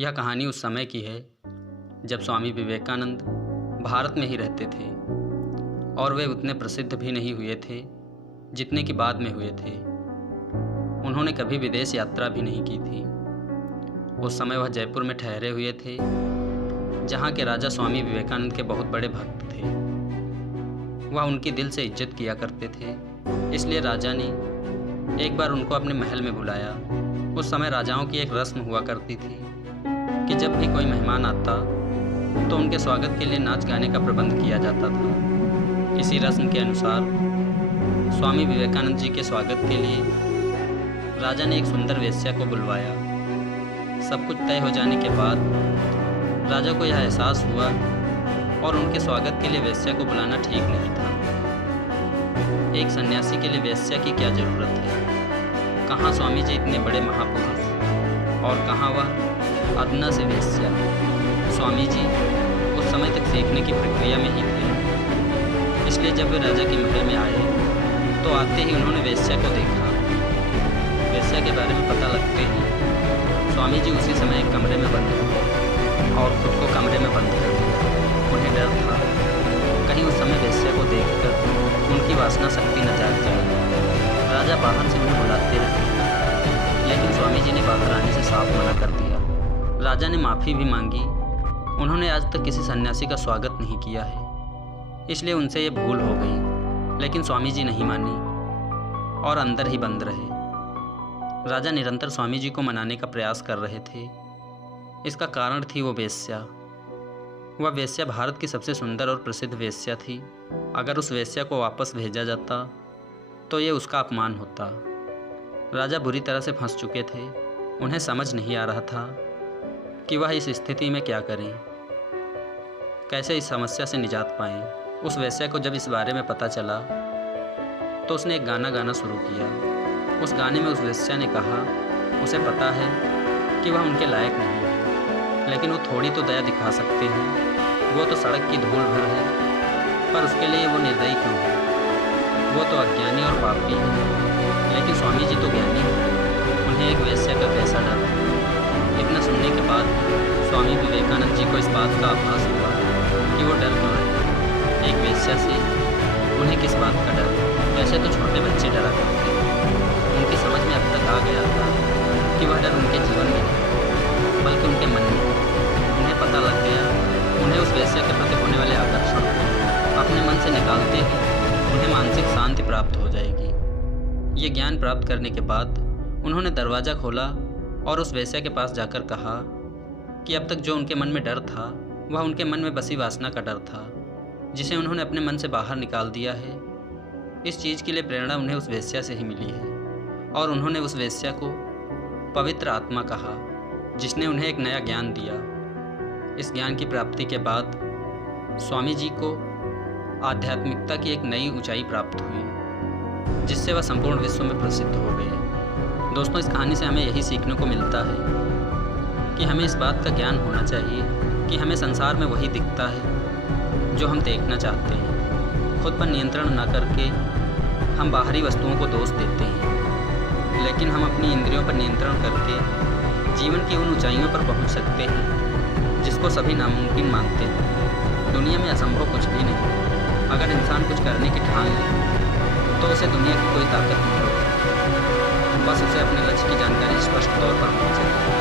यह कहानी उस समय की है जब स्वामी विवेकानंद भारत में ही रहते थे और वे उतने प्रसिद्ध भी नहीं हुए थे जितने कि बाद में हुए थे। उन्होंने कभी विदेश यात्रा भी नहीं की थी। उस समय वह जयपुर में ठहरे हुए थे, जहाँ के राजा स्वामी विवेकानंद के बहुत बड़े भक्त थे। वह उनकी दिल से इज्जत किया करते थे, इसलिए राजा ने एक बार उनको अपने महल में बुलाया। उस समय राजाओं की एक रस्म हुआ करती थी कि जब भी कोई मेहमान आता तो उनके स्वागत के लिए नाच गाने का प्रबंध किया जाता था। इसी रस्म के अनुसार स्वामी विवेकानंद जी के स्वागत के लिए राजा ने एक सुंदर वेश्या को बुलवाया। सब कुछ तय हो जाने के बाद राजा को यह एहसास हुआ और उनके स्वागत के लिए वेश्या को बुलाना ठीक नहीं था। एक सन्यासी के लिए वेश्या की क्या ज़रूरत है? कहाँ स्वामी जी इतने बड़े महापुरुष और कहाँ वह अदना से वेश्या। स्वामी जी उस समय तक सीखने की प्रक्रिया में ही थे, इसलिए जब वे राजा के महल में आए तो आते ही उन्होंने वेश्या को देखा। वेश्या के बारे में पता लगते ही स्वामी जी उसी समय एक कमरे में बंद हुए और खुद को कमरे में बंद कर दिया। उन्हें डर था कहीं उस समय वेश्या को देखकर उनकी वासना शक्ति न जाग जाए। राजा बाहर से उन्हें बुलाते रहे, लेकिन स्वामी जी ने बाहर आने से साफ मना कर दिया। राजा ने माफ़ी भी मांगी। उन्होंने आज तक किसी सन्यासी का स्वागत नहीं किया है, इसलिए उनसे ये भूल हो गई, लेकिन स्वामी जी नहीं मानी और अंदर ही बंद रहे। राजा निरंतर स्वामी जी को मनाने का प्रयास कर रहे थे। इसका कारण थी वो वेश्या। वह वेश्या भारत की सबसे सुंदर और प्रसिद्ध वेश्या थी। अगर उस वेश्या को वापस भेजा जाता तो ये उसका अपमान होता। राजा बुरी तरह से फंस चुके थे। उन्हें समझ नहीं आ रहा था कि वह इस स्थिति में क्या करें, कैसे इस समस्या से निजात पाएं। उस वेश्या को जब इस बारे में पता चला तो उसने एक गाना गाना शुरू किया। उस गाने में उस वेश्या ने कहा उसे पता है कि वह उनके लायक नहीं है, लेकिन वो थोड़ी तो दया दिखा सकते हैं। वो तो सड़क की धूल भर है, पर उसके लिए वो निर्दयी क्यों है? वो तो अज्ञानी और पापी है, लेकिन स्वामी जी तो ज्ञानी हैं। उन्हें एक वेश्या का कैसा डर? इतना सुनने के बाद स्वामी विवेकानंद जी को इस बात का आभास हुआ कि वो डर क्यों रहे। एक वेश्या से उन्हें किस बात का डर? वैसे तो छोटे बच्चे डरा करते हैं। उनकी समझ में अब तक आ गया था कि वह डर उनके जीवन में नहीं बल्कि उनके मन में। उन्हें पता लग गया उन्हें उस वेश्या के प्रति होने वाले आकर्षण अपने मन से निकालते ही उन्हें मानसिक शांति प्राप्त हो जाएगी। ये ज्ञान प्राप्त करने के बाद उन्होंने दरवाज़ा खोला और उस वेश्या के पास जाकर कहा कि अब तक जो उनके मन में डर था वह उनके मन में बसी वासना का डर था, जिसे उन्होंने अपने मन से बाहर निकाल दिया है। इस चीज़ के लिए प्रेरणा उन्हें उस वेश्या से ही मिली है और उन्होंने उस वेश्या को पवित्र आत्मा कहा, जिसने उन्हें एक नया ज्ञान दिया। इस ज्ञान की प्राप्ति के बाद स्वामी जी को आध्यात्मिकता की एक नई ऊंचाई प्राप्त हुई, जिससे वह संपूर्ण विश्व में प्रसिद्ध हो गए। दोस्तों, इस कहानी से हमें यही सीखने को मिलता है कि हमें इस बात का ज्ञान होना चाहिए कि हमें संसार में वही दिखता है जो हम देखना चाहते हैं। खुद पर नियंत्रण न करके हम बाहरी वस्तुओं को दोष देते हैं, लेकिन हम अपनी इंद्रियों पर नियंत्रण करके जीवन की उन ऊंचाइयों पर पहुंच सकते हैं जिसको सभी नामुमकिन मानते हैं। दुनिया में असंभव कुछ भी नहीं। अगर इंसान कुछ करने की ठान ले तो उसे दुनिया की कोई ताकत नहीं होती। बस उसे अपने लक्ष्य की जानकारी स्पष्ट तौर पर होनी चाहिए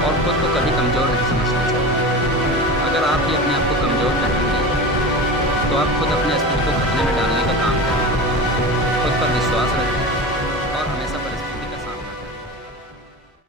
और खुद को कभी कमज़ोर नहीं समझना चाहिए। अगर आप ही अपने आप को कमज़ोर करेंगे तो आप खुद अपने अस्तित्व को खतरे में डालने का काम करेंगे। खुद पर विश्वास रखें